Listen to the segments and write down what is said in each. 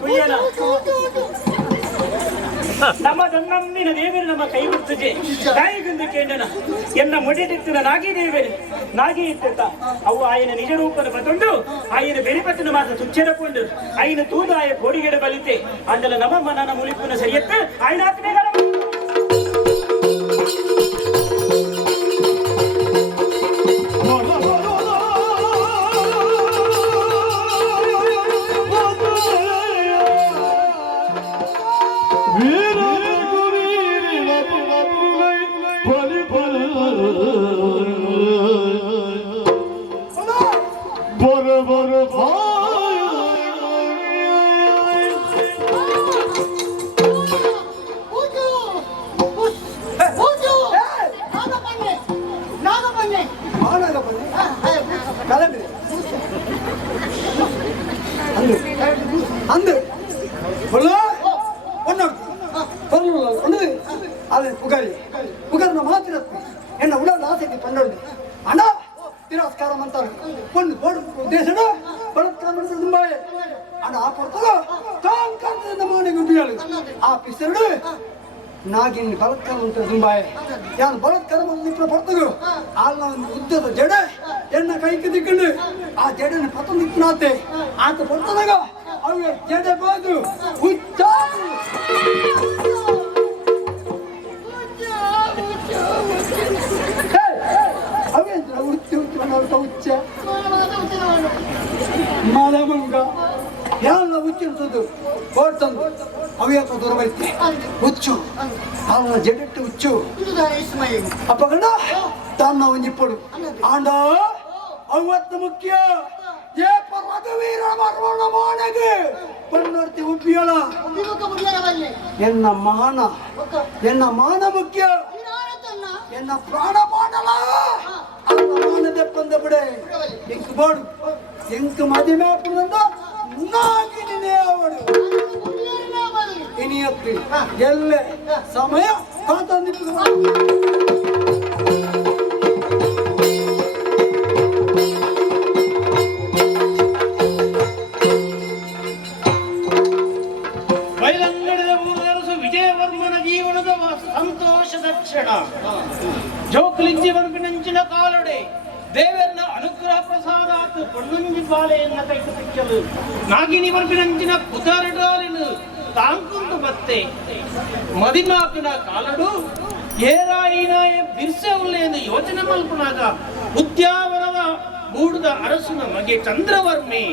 ಕುಯ್ಯನ ನಮ್ಮ ದನ್ನಮ್ಮಿನ ದೇವರು ನಮ್ಮ ಕೈ ಬಿಡ್ತದೆ ತಾಯಿಗೊಂದು ಕೇಂಡನ ಎನ್ನ ಮುಡಿದಿತ್ತಿನ ನಾಗಿ ದೇವರು ನಾಗಿ ಇತ್ತ ಅವು ಆಯನ ನಿಜ ರೂಪದ ಬಂದು ಆಯನ ಬೆರಿಪತ್ತಿನ ಮಾತ್ರ ತುಚ್ಛೆದಕೊಂಡು ಆಯನ ತೂದು ಆಯ ಕೋಡಿಗೆಡ ಬಲಿತೆ ಅಂದಲ ನಮ್ಮಮ್ಮ ನನ್ನ ಮುಳಿಪುನ ಸರಿಯತ್ತ ಆಯ್ನ ಆತ್ಮೇಗಳ ಎನ್ನ ಉಡದ ಆಸೆಗೆ ಪಂಡೋಳು ಅಣ್ಣ ತಿರಸ್ಕಾರ ಅಂತಾರೆ ಒಂದು ಬೋಡು ಉದ್ದೇಶನ ಬಲತ್ಕಾರ ತುಂಬಾ ಅಣ್ಣ ಆ ಕೊಡ್ತದ ಕಾಂಕಾಂತದಿಂದ ಮನೆಗೆ ಉಬಿಯಾಳು ಆ ಪಿಸರು ನಾಗಿನ್ ಬಲತ್ಕಾರ ಅಂತ ತುಂಬಾ ಯಾನು ಬಲತ್ಕಾರ ನಿಪ್ಪ ಬರ್ತಗ ಆಲ್ನ ಒಂದು ಉದ್ದದ ಜಡೆ ಎನ್ನ ಕೈಗೆ ದಿಕ್ಕಂಡು ಆ ಜಡೆನ ಪತ ನಿಪ್ಪನಾತೆ ಆತ ಬರ್ತದಾಗ ಅವ ಜಡೆ ಬಾದು ಉಚ್ಚ ಮಾಲಮಂಗ ಎಲ್ಲ ಹುಚ್ಚಿರ್ತದ್ದು ಓಡ್ತಂದು ಅವ್ಯಾಕ ದೂರ ಬೈತೆ ಹುಚ್ಚು ಅವನ ಜಗಟ್ಟು ಹುಚ್ಚು ಅಪ್ಪಗಂಡ ತನ್ನ ಒಂಜಿಪ್ಪಡು ಆಂಡ ಅವತ್ತು ಮುಖ್ಯ ರಘುವೀರ ಮರಣ ಮಾನಗೆ ಪನ್ನೋರ್ತಿ ಉಪ್ಪಿಯಳ ಎನ್ನ ಮಾನ ಮುಖ್ಯ ಎನ್ನ ಪ್ರಾಣ ಮಾಡಲ ಮಾನದೆಪ್ಪಂದ ಬಿಡೆ ಎಂಕ್ ಬೋಡು ಎಂಕ್ ಮದಿಮೇಪುರಂದ ನಾಗಿನೇ ಅವಳು ಇನಿಯತ್ತಿ ಎಲ್ಲೆ ಸಮಯ ಕಾತಂದಿತ್ತು ಜೋಕಲಿಂಜಿ ಬನ್ಪಿನಂಚಿನ ಕಾಲೊಡೆ ದೇವರನ ಅನುಗ್ರಹ ಪ್ರಸಾದಾತ್ ಪೊನ್ನಂಜಿ ಬಾಲೆಯನ್ನ ಕೈಕು ತಿಕ್ಕಲು ನಾಗಿನಿ ಬನ್ಪಿನಂಚಿನ ಕುತಾರಡಾಲಿನ ತಾಂಕುಂದು ಮತ್ತೆ ಮದಿಮಾಪಿನ ಕಾಲಡು ಏರಾಯಿನಾಯ ಬಿರ್ಸೆ ಉಳ್ಳೆ ಎಂದು ಯೋಚನೆ ಮಲ್ಪನಾಗ ಉದ್ಯಾವರದ ಮೂಡದ ಅರಸನ ಮಗೆ ಚಂದ್ರವರ್ಮೆ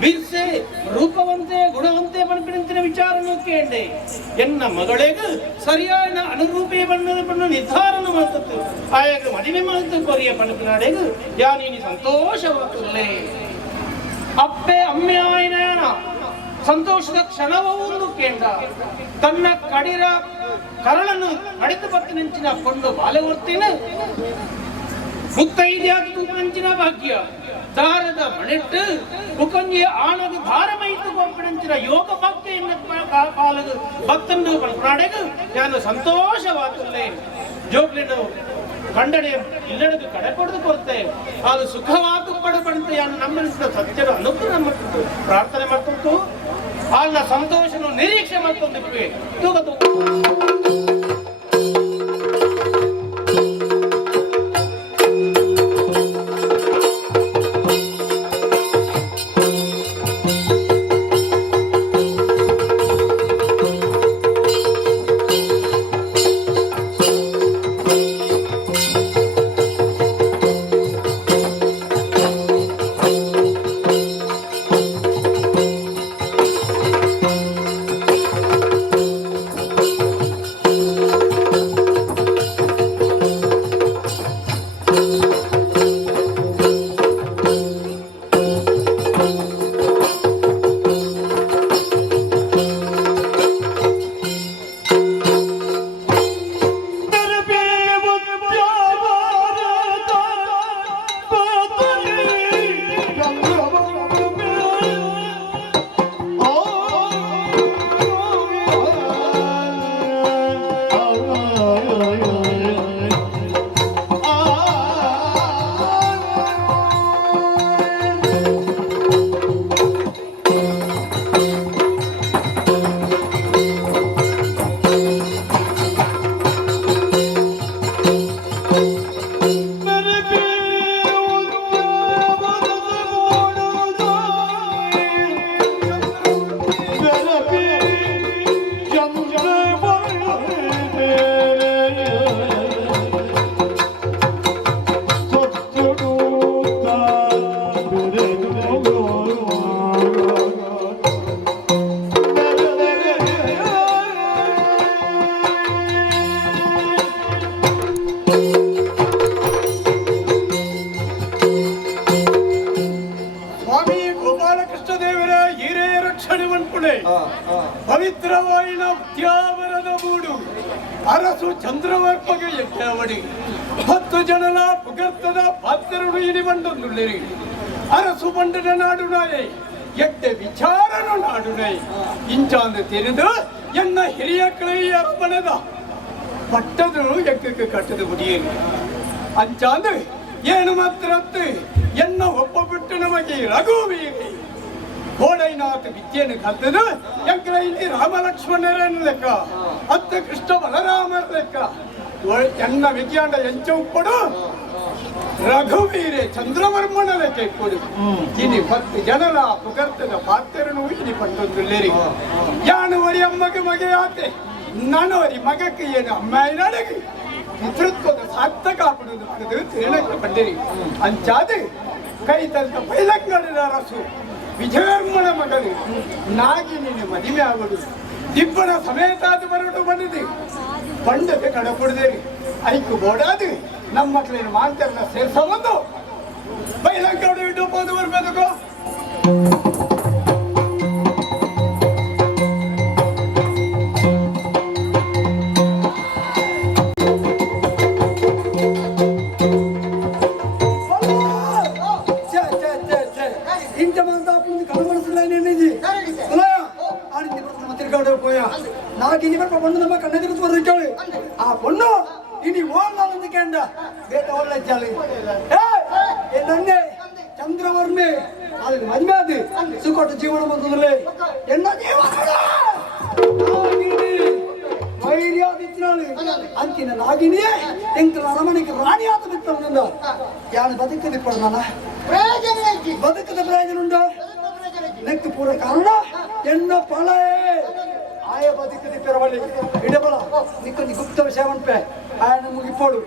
ಬಿರ್ಸೆ ರೂಪವಂತೆ ಗುಣವಂತೆ ಬಣ್ಣಿನ ವಿಚಾರನು ಕೇಂಡೆ ಎನ್ನ ಮಗಳಿಗೆ ಸರಿಯಾದ ಅನುರೂಪೇ ಬಣ್ಣ ನಿರ್ಧಾರನ ಮಾಡ್ತದ್ದು ಆಯಾಗ ಮದುವೆ ಮಾಡ್ತು ಕೊರಿಯ ಬಣ್ಣಿನಾಡೆಗೂ ಯಾನೀನಿ ಸಂತೋಷವಾಗುತ್ತಲೇ ಅಪ್ಪೆ ಅಮ್ಮೆ ಆಯ್ನ ಸಂತೋಷದ ಕ್ಷಣವೂ ಕೇಂಡ ತನ್ನ ಕಡಿರ ಕರಳನ್ನು ಅಡಿತು ಬತ್ತಿನಂಚಿನ ಕೊಂಡು ಬಾಲೆ ಹೊರ್ತಿನ ಮುತ್ತೈದ್ಯಾತು ನಂಚಿನ ಭಾಗ್ಯ ದಾರದ ಮನೆಟ್ಟು ಮುಖಂಜಿಯ ಆಣದ ಧಾರಮೈತು ಕೊಂಪಿನಂಚಿನ ಯೋಗ ಭಾಗ್ಯ ಕಾಲದ ಭಕ್ತಂದು ಪಣಪನಾಡೆಗೂ ನಾನು ಸಂತೋಷವಾಗುತ್ತಲೇ ಜೋಗ್ಲಿನು ಕಂಡಡೆ ಇಲ್ಲಡದು ಕಡೆ ಪಡೆದು ಕೊಡ್ತೆ ಅದು ಸುಖವಾದ ಪಡಪಡಂತೆ ಯಾನು ನಂಬಿಸಿದ ಸತ್ಯದ ಅನುಗ್ರಹ ಮಾಡ್ತಿತ್ತು ಪ್ರಾರ್ಥನೆ ಮಾಡ್ತಿತ್ತು ಆಲ್ನ ಸಂತೋಷನು ನಿರೀಕ್ಷೆ ಮಾಡ್ಕೊಂಡಿದ್ವಿ ತೂಗದು ರಕ್ಷಣೆ ಮನ್ಪುಡೆ ಪವಿತ್ರವಾಯಿನ ತ್ಯಾವರದ ಮೂಡು ಅರಸು ಚಂದ್ರವರ್ಪಗೆ ಎಟ್ಟಾವಡಿ 10 ಜನಲ ಪುಗರ್ತದ ಪಾತ್ರರು ಇಡಿ ಬಂಡೊಂದುಳ್ಳಿರಿ ಅರಸು ಬಂಡನ ನಾಡುನಾಯೆ ಎಟ್ಟೆ ವಿಚಾರನು ನಾಡುನಾಯೆ ಇಂಚಾಂದು ತಿರಿದು ಎನ್ನ ಹಿರಿಯ ಕಳೈ ಅರ್ಪಣದ ಪಟ್ಟದು ಎಕ್ಕಕ್ಕೆ ಕಟ್ಟದ ಮುಡಿಯಲಿ ಅಂಚಾಂದು ಏನು ಮಾತ್ರ ಎನ್ನ ಒಪ್ಪ ಬಿಟ್ಟು ನಮಗೆ ರಘುವೀರಿ ಕೋಡೈನಾಥ ವಿದ್ಯೆಯನ್ನು ಕಲ್ತದು ಎಂಕಲೈಲಿ ರಾಮ ಲಕ್ಷ್ಮಣರ ಲೆಕ್ಕ ಅತ್ತ ಕೃಷ್ಣ ಬಲರಾಮರ ಲೆಕ್ಕ ಎನ್ನ ವಿದ್ಯಾಂಡ ಎಂಚ ಉಪ್ಪಡು ರಘುವೀರೆ ಚಂದ್ರವರ್ಮನ ಲೆಕ್ಕ ಇಪ್ಪಡು ಇನಿ 10 ಜನರ ಪುಗರ್ತದ ಪಾತ್ರನು ಇನಿ ಪಟ್ಟೊಂದುಲ್ಲೇರಿ ಯಾನುವರಿ ಅಮ್ಮಗೆ ಮಗೆ ಆತೆ ನಾನವರಿ ಮಗಕ್ಕೆ ಏನು ಅಮ್ಮ ನಡಗಿ ಪಿತೃತ್ವದ ಸಾರ್ಥಕ ಪಡುವುದು ತಿರುಳಕ್ಕೆ ಬಂದಿರಿ ಅಂಚಾದೆ ಕೈ ತನಕ ಬೈಲಂಗಡದ ಅರಸು ವಿಜಯರ್ಮನ ಮಗಳು ನಾಗಿನಿ ಮದುವೆ ಆಗುದು ದಿಬ್ಬನ ಸಮೇತಾದ ಬರಡು ಬಂದಿದೆ ಪಂಡಕ್ಕೆ ಕಡಪುಡ್ದೇರಿ ಐಕು ಬೋಡಾದು ನಮ್ಮ ಮಕ್ಕಳೇನು ಮಾಂತರ್ನ ಸೇರ್ಸೋದು ಬೈಲಂಗಡ ಇಟ್ಟು ಹೋದು ಬರ್ಬೇಕು ನಾಲ್ಕು பொண்ணு நம்ம கண்ணெதிர்த்து வந்திருக்காளு ஆ பொண்ணு இனி ஓடலாம் வந்து கேண்டா வேட்ட ஓடலாச்சாளு என் அண்ணே ಚಂದ್ರವರ್ಮೆ ಅಲ್ಲಿ ಮದುವೆ ಅದು ಸುಖೋಟ ಜೀವನ ಬಂದದಲ್ಲೇ ಎನ್ನ ಜೀವನ ವೈರ್ಯಾದಿತ್ನಾಳು ಅಂತಿನ ನಾಗಿನಿಯೇ ಎಂಕಲ ಅರಮನೆಗೆ ರಾಣಿಯಾದ ಬಿತ್ತವನಿಂದ ಯಾನು ಬದುಕದಿ ಪಡೋಣ ಬದುಕದ ಪ್ರಯೋಜನ ಉಂಟು ನೆಕ್ಕು ಪೂರ ಕಾರಣ ಎನ್ನ ಪಳೆ ಆಯ ಬದುಕದಿ ಪೆರವಳಿ ಇಡಬಲ ನಿಕ್ಕೊಂದು ಗುಪ್ತ ವಿಷಯ ಉಂಟೆ ಆಯ ಮುಗಿಪೋಡು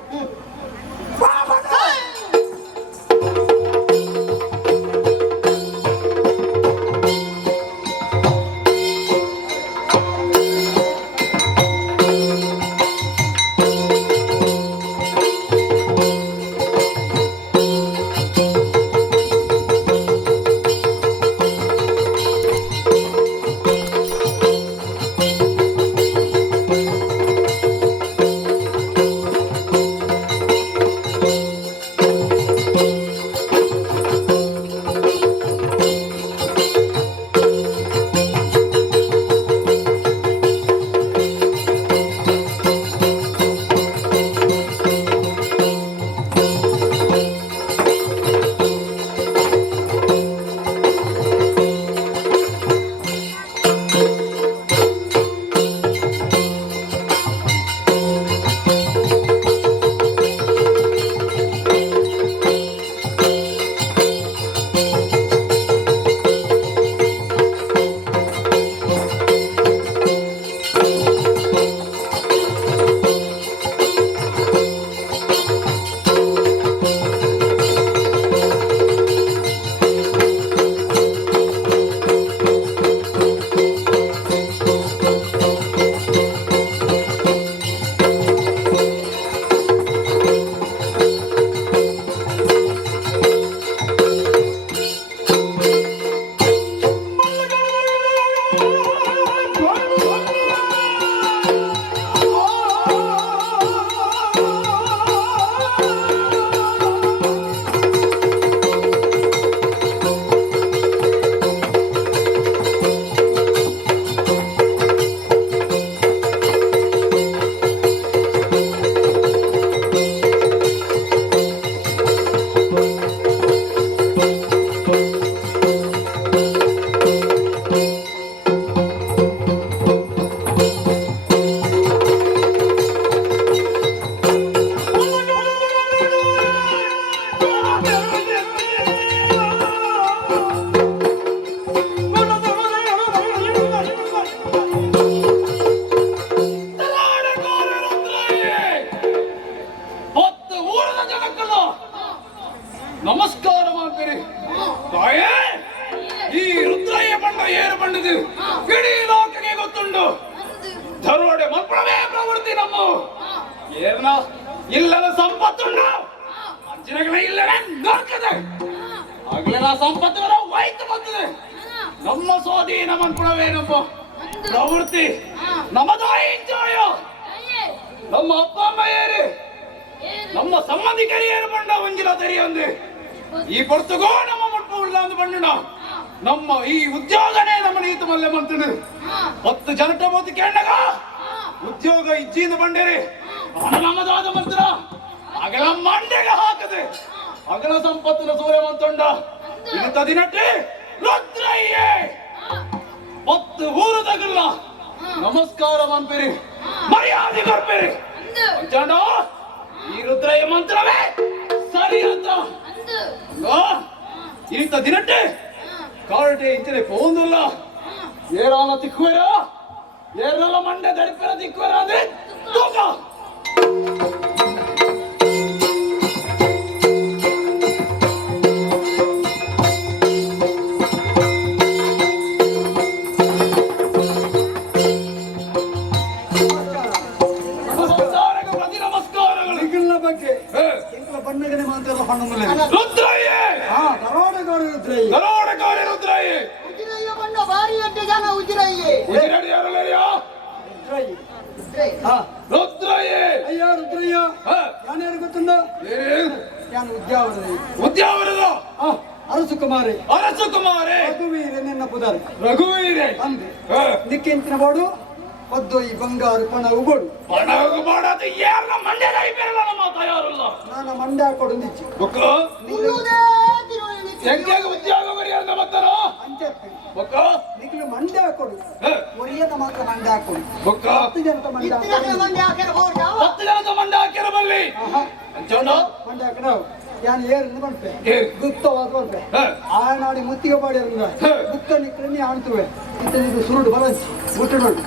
ನಮಸ್ಕಾರ ಮಾಡ್ತೀರಿ ತಾಯೇ. ಈ ರುದ್ರಯ್ಯ ಬಣ್ಣ ಏರು ಬಣ್ಣದು ಇಡೀ ಲೋಕಕ್ಕೆ ಗೊತ್ತುಂಟು. ದರೋಡೆ ಮಕ್ಕಳೇ ಪ್ರವೃತ್ತಿ ನಮ್ಮ ಏನ ಇಲ್ಲದ ಸಂಪತ್ತುಂಟು ಅಂಚಿನಗಳ ಇಲ್ಲದ ನೋಡ್ಕದೆ ಆಗ್ಲೇ ನಾ ಸಂಪತ್ತು ಹೋಯ್ತು ಬರ್ತದೆ ನಮ್ಮ ಸ್ವಾಧೀನ ಮನ್ಪುಣವೇನಪ್ಪ ಪ್ರವೃತ್ತಿ ನಮ್ಮದಾಯಿಂಚಾಯ ನಮ್ಮ ಅಪ್ಪ ಅಮ್ಮ ಏರಿ ನಮ್ಮ ಸಂಬಂಧಿಕರು ಏನು ಬಂಡ ಒಂಜಿಲ ತೆರೆಯೊಂದು ಈ ಪೊರ್ತುಗೋ ನಮ್ಮ ಮಟ್ಟ ಉಳ್ಳ ಅಂದು ಬಂಡ ನಮ್ಮ ಈ ಉದ್ಯೋಗನೇ ನಮ್ಮ ನೀತು ಮಲ್ಲೆ ಮಂತನು 10 ಜನಟ ಬೋತಿ ಕೇಂಡಗ ಉದ್ಯೋಗ ಇಜ್ಜಿಂದ ಬಂಡೇರಿ ನಮ್ಮದಾದ ಮಂತ್ರ ಅಗಲ ಮಂಡೆಗೆ ಹಾಕದೆ ಅಗಲ ಸಂಪತ್ತಿನ ಸೂರ್ಯ ಮಂತೊಂಡ ಇಂಥ ದಿನಕ್ಕೆ ರುದ್ರಯ್ಯೇ 10 ಊರು ತಗಲ್ಲ ನಮಸ್ಕಾರ ಮನ್ಪೇರಿ ಮರ್ಯಾದೆ ಕೊಡ್ಪೇರಿ ಅಂಚಾಂಡ ಈ ರುದ್ರಯ್ಯ ಮಂತ್ರವೇ ಸರಿ ಅಂತ ಇಂಥ ದಿನಕ್ಕೆ ಕಾರಟೆ ಇಂಚನೆ ಪೋಂದಿಲ್ಲ ಏರಾಲ ತಿಕ್ಕುವೇರ ಏರಲ ಮಂಡೆ ದಡಿಪೇರ ತಿಕ್ಕುವೇರ ಅಂದ್ರೆ ತೂಕ ಬಗ್ಗೆ ಎಂಕಲ ಬಣ್ಣಗನೆ ಮಾತ್ರ ಪಣ್ಣಮಲೆ ರುದ್ರಯ್ಯ ದರೋಡೆಗಾರ ರುದ್ರಯ್ಯ ದರೋಡೆಗಾರ ರುದ್ರಯ್ಯ ಉಜಿರಯ್ಯ ಬಂಡ ಬಾರಿ ಎಟ್ಟು ಜನ ಉಜಿರಯ್ಯೆ ಉಜಿರಡಿ ಯಾರಲ್ಲರಿಯಾ ರುದ್ರಯ್ಯ ಅಯ್ಯ ರುದ್ರಯ್ಯ ಯಾನ್ಯಾರು ಗೊತ್ತುಂಡ ಯಾನು ಉದ್ಯಾವರದ ಅರಸು ಕುಮಾರಿ ರಘುವೀರ ನಿನ್ನ ಪುದಾರಿ ರಘುವೀರೆ ಅಂದೆ ನಿಕ್ಕೆಂಚಿನ ಬೋಡು ಪದ್ದು ಈ ಬಂಗಾರು ಪಣವು ಬೋಡು ಪಣವು ಬೋಡದು ಯಾರನ್ನ ಮಂಡ್ಯದ ಐಪೇರಲ್ಲ ನಮ್ಮ ತಯಾರಲ್ಲ ನಾನು ಮಂಡ್ಯ ಕೊಡು ನಿಚ್ಚಿ ಬೊಕ್ಕ ನಿಲ್ಲುವುದೇ ತಿರುವಳಿ ಹೆಂಗೆ ಉದ್ಯೋಗ ಬರಿಯರ್ದ ಬರ್ತಾರ ಅಂಚೆ ಬೊಕ್ಕ ನಿಕ್ಲು ಮಂಡ್ಯ ಕೊಡು ಒರಿಯದ ಮಾತ್ರ ಮಂಡ್ಯ ಕೊಡು ಬೊಕ್ಕ 10 ಜನದ ಮಂಡ್ಯ ಇತ್ತಿನ ಮಂಡ್ಯ ಹಾಕಿರ ಬೋರ್ಡ 10 ಜನದ ಮಂಡ್ಯ ಹಾಕಿರ ಬಲ್ಲಿ ಅಂಚೋಣ ಮಂಡ್ಯ ಹಾಕಿನವು ಯಾನ್ ಏರಿಂದ ಬಂತೆ ಏರ್. ಗುತ್ತವಾದ ಬಂತೆ ಆ ನಾಡಿ ಮುತ್ತಿಗೆ ಪಾಡಿ ಅಂದ ಗುತ್ತ ನಿಕ್ಲಿ ಆಣ್ತುವೆ ಇದು ಸುರುಡು ಬಲಂಚಿ ಗುಟ್ಟು ನೋಡಿ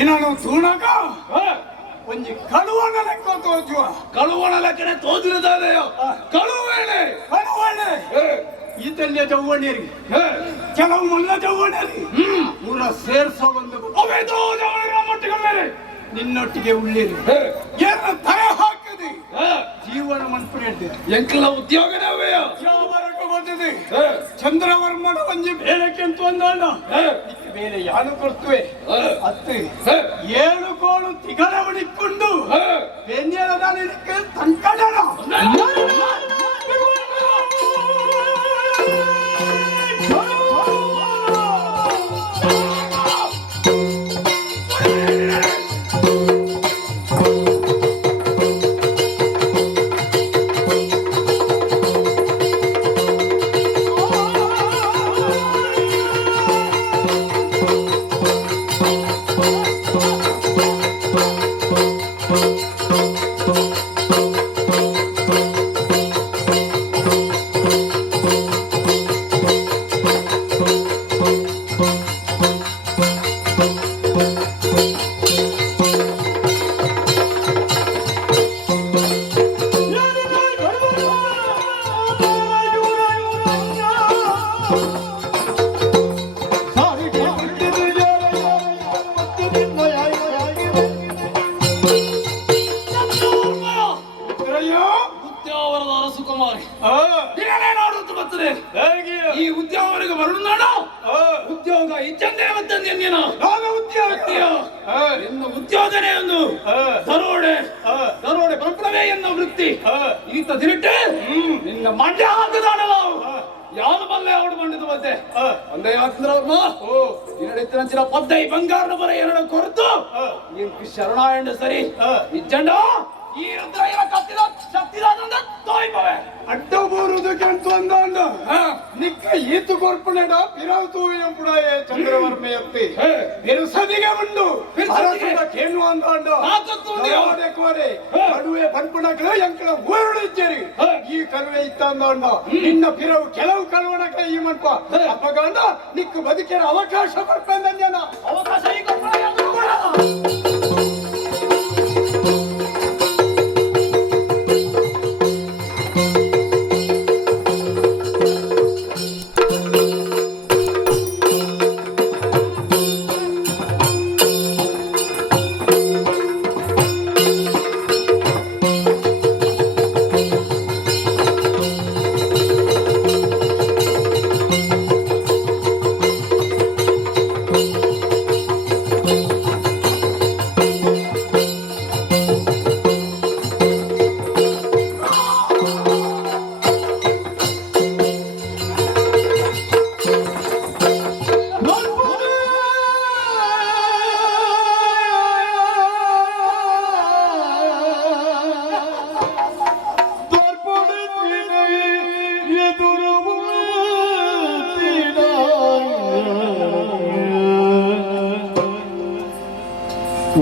ಇನ್ನೊಂದು ತೂಣಗ ಒಂಜಿ ಕಳುವಣ ಲೆಕ್ಕ ತೋಜುವ ಕಳುವಣ ಲೆಕ್ಕನೆ ತೋದಿರದಾದೆಯ ಕಳುವೇಣೆ ಈತಲ್ಯ ಜವ್ವಣ್ಯರಿ ಕೆಲವು ಮುಲ್ಲ ಜವ್ವಣ್ಯರಿ ಊರ ಸೇರ್ಸೋ ಒಂದು ಅವೇದೋ ಜವಳಿನ ಮಟ್ಟಿಗೆ ಮೇಲೆ ನಿನ್ನೊಟ್ಟಿಗೆ ಉಳ್ಳೇರಿ ಏನ ತಲೆ ಹಾಕದೆ ಜೀವನ ಮನ್ಪುಣೆ ಎಂಕಲ ಉದ್ಯೋಗನವೇ ಯಾವರಕ್ಕೆ ಬಂದಿದೆ ಚಂದ್ರವರ್ಮನ ಒಂಜಿ ಬೇಡಕ್ಕೆ ಅಂತ ಒಂದಲ್ಲ ಬೇರೆ ಯಾನು ಕೊಡ್ತುವೆ ಅತ್ತೆ 7 ಕೋಳು ತಿಗಡ ಹೊಡಿಕೊಂಡು ಬೆನ್ನೆಲದ ನಿನಕ್ಕೆ ತಂಕಡನ ಸುಕುಮಾರಿ ಆ, ದಿನನೇ ನೋಡುತ್ತ ಬರ್ತದೆ ಹೇಗೆ? ಈ ಉದ್ಯೋಗವರೆಗೆ ಬರುಣ ಆ, ಉದ್ಯೋಗ ಇಚ್ಚಂದೇ ಮತ್ತೊಂದು ಎಂದಿನ ನಾನು ಉದ್ಯೋಗ. ಆ, ಎನ್ನು ಉದ್ಯೋಗನೇ ಒಂದು ಆ, ದರೋಡೆ ಆ, ದರೋಡೆ ಪ್ರಪುರವೇ ಎನ್ನ ವೃತ್ತಿ ಆ, ಈತ ದಿನಟ್ಟೆ ನಿನ್ನ ಮಂಡ್ಯ ಹಾಕದಾಡಲ್ಲ ಯಾರು ಬಲ್ಲೆ ಅವಳು ಮಂಡಿದ ಮತ್ತೆ ಆ, ಒಂದೇ ಯಾಕಂದ್ರಮ್ಮ ಓ, ಇನ್ನೆತ್ತಿನ ಪದ್ದೈ ಬಂಗಾರದ ಬರ ಎರಡು ಕೊರತು ಆ, ಇಂಕ ಶರಣಾಯಂಡ ಸರಿ ಆ. ಇಜ್ಜಂಡ ಈ ರುದ್ರಾಯರ ಕತ್ತಿದ ಶಕ್ತಿದಾದಂದ ತೋಯ್ಪವೆ ಅಡ್ಡ ಬರುವುದಕ್ಕೆ ಅಂತ ಅಂದ ನಿಕ್ಕ ಈತು ಕೊರ್ಪಣೆಡ ಪಿರಾತು ಎಂಪುಡಾಯೆ ಚಂದ್ರವರ್ಮ ಎತ್ತಿ ಬಿರುಸದಿಗೆ ಉಂಡು ಬಿರುಸದಿಗೆ. ಕೇನು ಅಂದ ನಾಕತ್ತು ಉಂಡಿಯೋ? ಕೋರೆ ಹೇ. ಕಡುವೆ ಪನ್ಪಣಗಳು ಎಂಕಳ ಊರುಳಿದ್ದೇರಿ ಹೇ. ಈ ಕರುವೆ ಇತ್ತ ಅಂದ ನಿನ್ನ ಪಿರವು ಕೆಲವು ಕಲ್ವಣಕ ಈ ಮನ್ಪ ಹೇ. ಅಪ್ಪಗಂಡ ನಿಕ್ಕ ಬದುಕಿನ ಅವಕಾಶ ಕೊಡ್ಕೊಂಡ ಅವಕಾಶ ಈಗ ಕೂಡ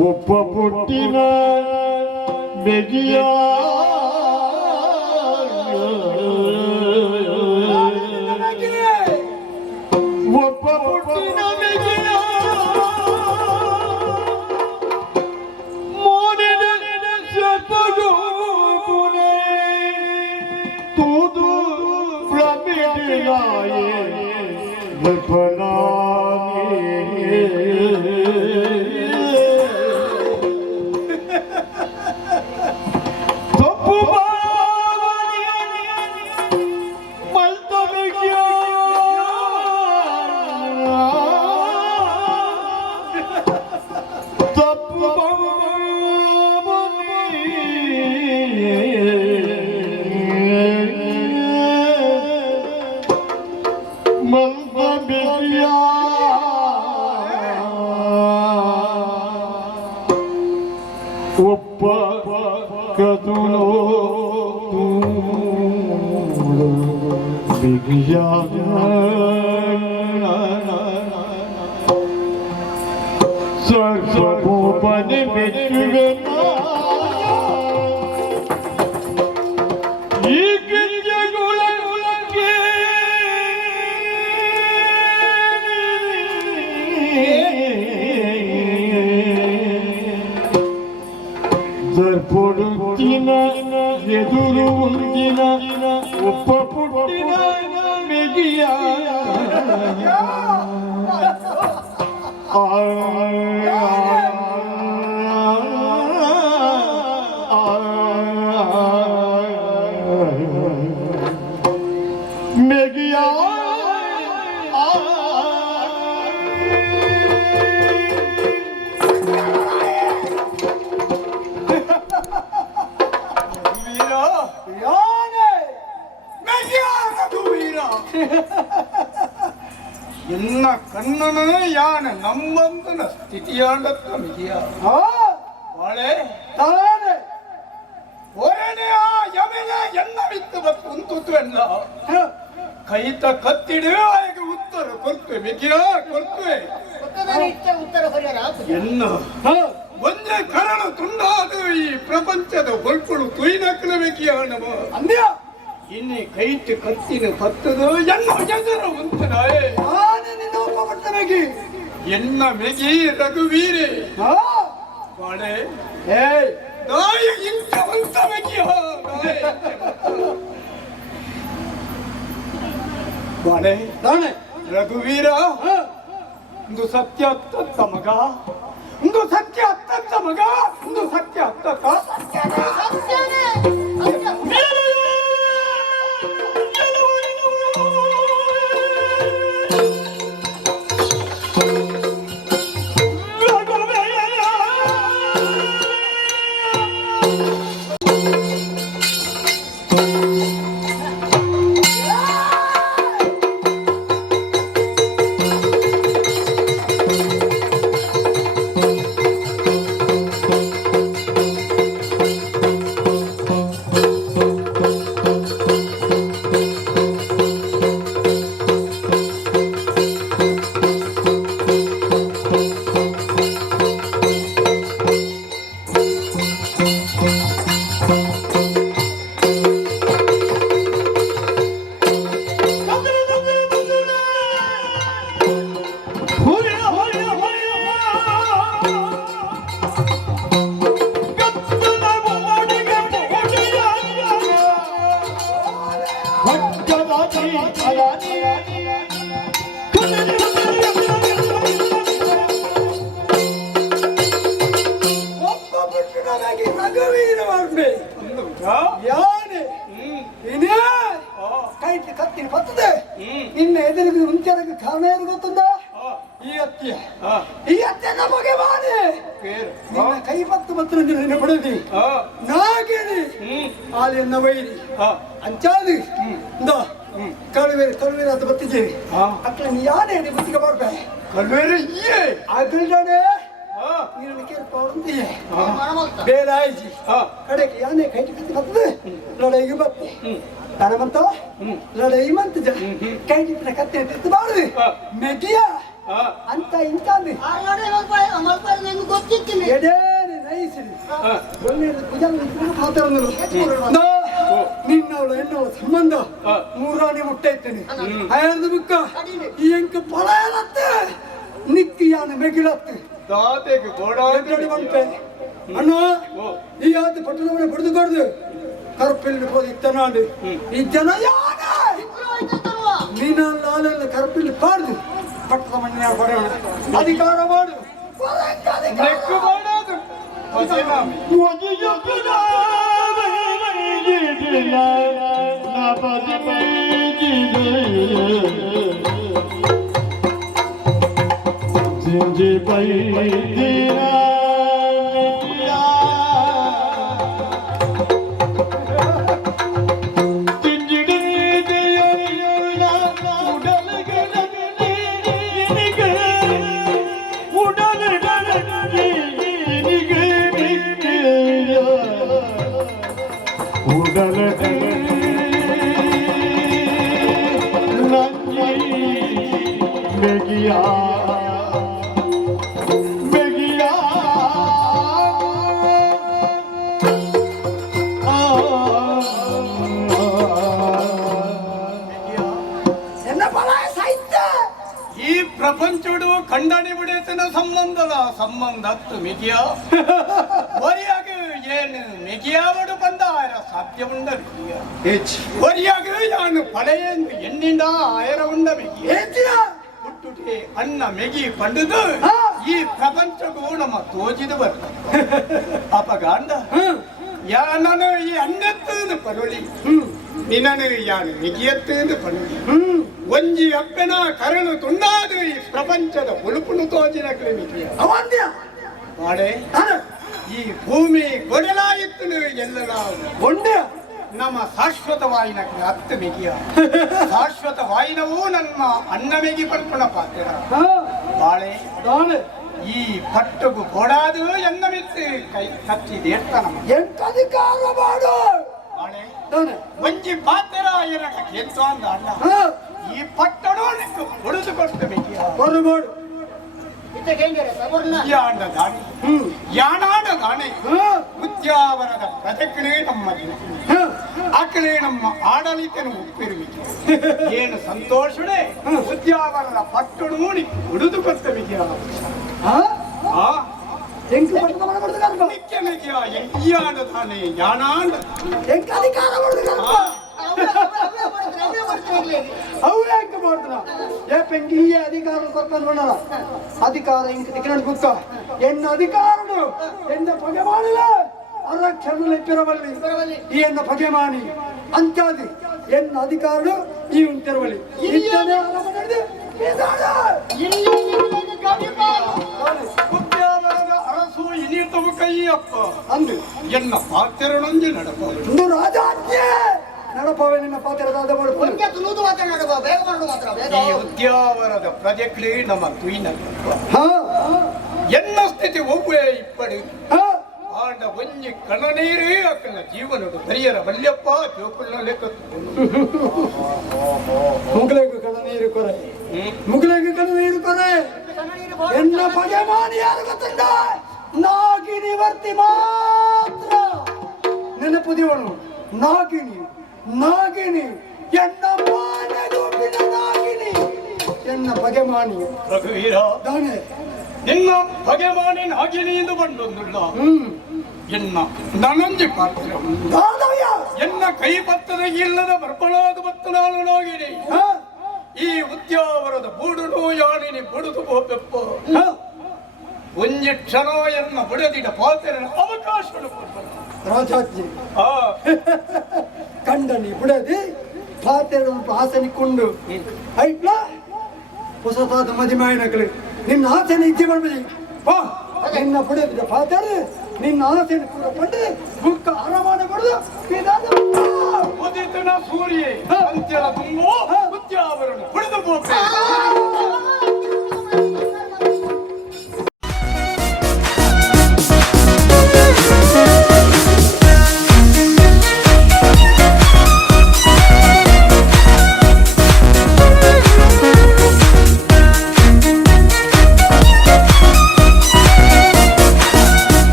ಒಬ್ಬ ಪುಟ್ಟಿನ ಬೆಗಿಯ ಒಬ್ಬ ಪುಟ್ಟಿನ ಬೆಗಿಯ ಮೋನಿನ ಸತ್ತಗೋ ಪುನೇ ತೂದು ಪ್ರಮಿಡಿಲಾಯೇ ಒಪ್ಪ ಕದುಲೋ ಬಿಗಿಯಾಗ ಸರ್ವಭೂಪನೆ ಬೆಚ್ಚುವೆ ಈ ಗಿರಿಜಗುಳಕ್ಕೆ ದರ್ಪೊಡುತ್ತಿನ ಎದುರು ಒಂದಿನ ಒಪ್ಪ ಪುಟ್ಟಿನ ಮೆಗಿಯ ಮೆಗಿಯ ಎನ್ನ ಕಣ್ಣನ ಯಾನ ನಂಬಂದನ ಸ್ಥಿತಿಯಾಂಡತ್ತ ಮಿಗಿಯ ಬಾಳೆ ತಾನೇ ಒರಣೆ ಆ ಯಮೆನೆ ಎನ್ನ ವಿತ್ತು ಬತ್ತು ಉಂತುತ್ವೆಲ್ಲ ಕೈತ ಕತ್ತಿಡು ಆಗ ಉತ್ತರ ಕೊರ್ತವೆ ಮಿಗಿಯ ಕೊರ್ತವೆ ಉತ್ತರ ಹೊರೆಯರ ಎನ್ನ ಒಂದೇ ಕರಳು ತುಂಡಾದ ಈ ಪ್ರಪಂಚದ ಹೊಲ್ಪುಳು ತುಯ್ನಕ್ಕಲ ಮಿಗಿಯ ನಮ ಅಂದ್ಯ ಇನ್ನಿ ಕೈತ ಕತ್ತಿನ ಪತ್ತದು ಎನ್ನ ಜಗರ ಉಂತನಾಯೇ ತಾನೇ ನಿನ್ನ ಒಬ್ಬ ಪಟ್ಟ ಮೆಗಿ ಎನ್ನ ಮೆಗಿ ರಘುವೀರೆ ಬಾಳೆ ಏಯ್ ನಾಯ ಇಂಥ ಅಂತ ಮೆಗಿಯ ಬಾಳೆ ತಾನೇ ರಘುವೀರ ಒಂದು ಸತ್ಯ ಅತ್ತತ್ತ ಮಗ ಒಂದು ಸತ್ಯ ಅತ್ತತ್ತ ಮಗ ಒಂದು ಸತ್ಯ ಅತ್ತತ್ತ ಸತ್ಯನೇ ಒಬ್ಬ ಪುಟ್ಟನಾಗಿ ರಘುವೀರ ವರ್ಮೆ ಯಾನೆ ಇನೇ ಕೈಟಿ ಕತ್ತಿನ ಬರ್ತದೆ ನಿನ್ನ ಎದುರಿಗೆ ಮುಂಚೆಗೆ ಕಾರಣ ಏನು ಗೊತ್ತುಂಟ ಈ ಅತ್ಯ ನಮಗೆ ಮಾಡಿ ನಿನ್ನ ಕೈ ಪತ್ತು ಮತ್ತು ನಿನ್ನ ಪಡೆದಿ ನಾಗೇನಿ ಆಲಿಯನ್ನ ವೈರಿ ಅಂಚಾದಿ ಕಳುವೇರ ಅಂತ ಬರ್ತಿದ್ದೀವಿ ಅಕ್ಕ ನೀ ಯಾನೇ ಬುತ್ತಿಗೆ ಮಾಡ್ಬೇ ಕಲ್ವೇರೆ ಇಯೇ ಆಗಲ್ಡಾನೆ ನೀನು ಕೇಳ್ಕೊಂತೀಯ ಬೇಲಾಯ್ಜಿ ಕಡೆಗೆ ಯಾನೇ ಕೈಟಿ ಕತ್ತಿ ಬರ್ತದೆ ಲಡೈಗೆ ಬತ್ತೆ ಹನುಮಂತ ಲಡೈ ಮಂತ ಕೈಟಿ ಕತ್ತಿ ಅಂತ ಮಾಡುದು ಮೆಗಿಯ ಅಂತ ಇಂತ ಗೊತ್ತಿತ್ತು ನಿನ್ನವಳು ಎನ್ನವಳ ಸಂಬಂಧ ಮೂರಾಣಿ ಮುಟ್ಟೈತೇನೆ ಅಯ್ಯಂದು ಬುಕ್ಕ ಈ ಎಂಕ ಪಳಯಲತ್ತೆ ನಿಕ್ಕಿಯಾನ ಮೆಗಿಲತ್ತೆ ದಾತೆಗೆ ಎದುರಡಿ ಬಂಪೆ ಅಣ್ಣ ಈ ಆದ ಪಟ್ಟಣವನ್ನ ಬಿಡಿದುಕೊಡ್ದು ಕರುಪಿಲ್ಲಿ ಹೋದ ಇತ್ತನಾಡು ಈ ಜನ ಯಾನ ನೀನ ಲಾಲೆಲ್ಲ ಕರುಪಿಲ್ಲಿ ಪಾಡ್ದು ಪಟ್ಟದ ಮಣ್ಣಿನ ಪಡೆಯೋಣ ಅಧಿಕಾರ ಮಾಡು ನೆಕ್ಕು ಮಾಡೋದು ಈ ಪ್ರಪಂಚಡು ಖಂಡನೆ ಬಿಡೇತನ ಸಂಬಂಧ ಹತ್ತು ಮಿಗಿಯ ಒರಿಯಾಗ ಏನು ಮಿಗಿಯಾವಡು ಬಂದ ಸಾಧ್ಯ ಉಂಡ ಒರಿಯಾಗ ಯಾನು ಪಳೆಯನ್ನು ಎಣ್ಣಿಂದ ಆಯರ ಉಂಡ ಮಿಗಿಯ ಹುಟ್ಟುಟೆ ಅನ್ನ ಮೆಗಿ ಪಂಡುದು ಈ ಪ್ರಪಂಚಗೂ ನಮ್ಮ ತೋಜಿದು ಬರ್ತದೆ ಅಪಗಾಂಡ ನಾನು ಈ ಅನ್ನೆತ್ತು ಪರುಳಿ ನಿನ್ನನು ಯಾನು ಮಿಗಿಯತ್ತು ಪರುಳಿ ಒಂಜಿ ಅಪ್ಪನ ಕರಳು ತುಂಡಾದು ಈ ಪ್ರಪಂಚದ ಉಳುಪುಳು ತೋಜಿನ ಮಿಗಿಯ ಮಾಡೆ ಈ ಭೂಮಿ ಕೊಡಲಾಯಿತ್ತು ಎಲ್ಲ ಒಂದೇ ನಮ್ಮ ಶಾಶ್ವತವಾಯಿನ ಹತ್ತು ಮಿಗಿಯ ಶಾಶ್ವತ ವಾಯಿನವೂ ನಮ್ಮ ಅನ್ನ ಮೆಗಿ ಪಲ್ಪನ ಪಾತ್ರ ಬಾಳೆ ಈ ಪಟ್ಟುಗು ಕೊಡಾದು ಎನ್ನ ಮಿತ್ತು ಕೈ ಕಚ್ಚಿದೆ ಎಂತಧಿಕಾರ ಮಾಡು ಬಾಳೆ ಒಂಜಿ ಪಾತ್ರ ಎರಡ ಕೆಂತು ಅಂದ ಅಣ್ಣ ಈ ಪಟ್ಟಣ ಹೊಡೆದು ಕೊಟ್ಟ ಮಿಗಿಯ ಬರುಮಾಡು ಯಾಣ ದಾಣಿ ಯಾನಾಡ ದಾಣಿ ಉದ್ಯಾವರದ ಪ್ರಜೆಗಳೇ ನಮ್ಮ ಆಕಳೇ ನಮ್ಮ ಆಡಳಿತನ ಒಪ್ಪಿರುವಿಕೆ ಏನು ಸಂತೋಷಡೆ ಉದ್ಯಾವರದ ಪಟ್ಟಣವು ಹುಡುದು ಕೊಟ್ಟ ವಿಜಯ ಎಂಕ ಪಟ್ಟಣ ಮಾಡಬಾರ್ದು ನಿತ್ಯ ವಿಜಯ ಎಂಕಿಯಾಡ ದಾಣಿ ಯಾನಾಡ ಎಂಕ ಅಧಿಕಾರ ಮಾಡುದು ಅವು ಯಾಕೆ ಮಾಡ್ತಾನ ಏ ಪೆಂಗಿ ಈ ಅಧಿಕಾರ ಕೊಡ್ತಾನ ನೋಡಲ್ಲ ಅಧಿಕಾರ ಇಂಕ ದಿಕ್ಕಿನ ಬುಕ್ಕ ಎನ್ನ ಅಧಿಕಾರನು ಎನ್ನ ಪಗೆ ಮಾಡಿಲ್ಲ ಅರಕ್ಷಣೆ ಪಿರವಲ್ಲಿ ಈ ಎನ್ನ ಪಗೆ ಮಾಡಿ ಅಂಚಾದಿ ಎನ್ನ ಅಧಿಕಾರನು ಈ ಉಂತಿರವಲ್ಲಿ ಉದ್ಯಾವರದ ಅರಸು ಇನಿತವು ಕೈಯಪ್ಪ ಅಂದು ಎನ್ನ ಪಾತ್ರನೊಂದಿ ನಡಪ ರಾಜಾಜ್ಞೆ ನಡಪವೇ ನಿನ್ನ ಪಾತ್ರದಾದ ಈ ಉದ್ಯಾವರದ ಪ್ರಜೆಗಳೇ ನಮ್ಮ ತುಯಿನ ಎನ್ನ ಸ್ಥಿತಿ ಒಬ್ಬೇ ಇಪ್ಪಡಿ ಆಂಡ ಒಂಜಿ ಕಣನೀರೇ ಅಕ್ಕನ ಜೀವನಡು ಹರಿಯರ ಮಲ್ಯಪ್ಪ ಜೋಕುಳ್ಳ ಲೆಕ್ಕ ಮುಗಲೆಗೂ ಕಣ ನೀರು ಕೊರೆ ಮುಗಲೆಗೂ ಕಣ ನೀರು ಕೊರೆ ಎನ್ನ ಪಗೆ ಮಾಡಿ ಯಾರು ಗೊತ್ತಿಲ್ಲ ನಾಗಿನಿ ವರ್ತಿ ಮಾತ್ರ ನೆನಪುದಿವನು ನಾಗಿನಿ ನಾಗಿನಿ ಎನ್ನ ಮಾನಗುಬಿನ ನಾಗಿನಿ ಎನ್ನ ಬಗೆಮಾನಿ ರಘುವೀರ ದಾನೆ ನಿನ್ನ ಬಗೆಮಾನಿ ನಾಗಿನಿ ಎಂದು ಬಂದೊಂದುಳ್ಳ ಎನ್ನ ನನಂಜಿ ಪಾತ್ರ ದಾದವ್ಯ ಎನ್ನ ಕೈ ಬತ್ತದ ಇಲ್ಲದ ಬರ್ಬಳಾದ ಬತ್ತು ನಾನು ನೋಗಿನಿ ಹಾ? ಈ ಉದ್ಯಾವರದ ಬೂಡುನು ಯಾಣಿನಿ ಬುಡುದು ಬೋಪೆಪ್ಪ ಒಂಜಿ ಕ್ಷಣ ಎನ್ನ ಬುಡದಿಡ ಪಾತ್ರನ ಅವಕಾಶ ರಾಜಾಜಿ ಕಂಡನಿ ಬಿಡದಿ ಪಾತೆರ ಆಸನಿಕೊಂಡು ಐಟ್ಲ ಹೊಸತಾದ ಮದಿಮಾಯನಗಳು ನಿನ್ನ ಆಸೆನ ಇಚ್ಛೆ ಮಾಡ್ಬಿಡಿ ಬಾ ನಿನ್ನ ಬಿಡದಿದ ಪಾತೆರ ನಿನ್ನ ಆಸೆನ ಕೂಡ ಪಂಡು ಬುಕ್ಕ ಆರಾಮಾನ ಮಾಡುದು ಉದಿತನ ಸೂರ್ಯ ಅಂತ್ಯದ ತುಂಬೋ ಉದ್ಯಾವರನು ಬುಡುದು ಬೋಪೆ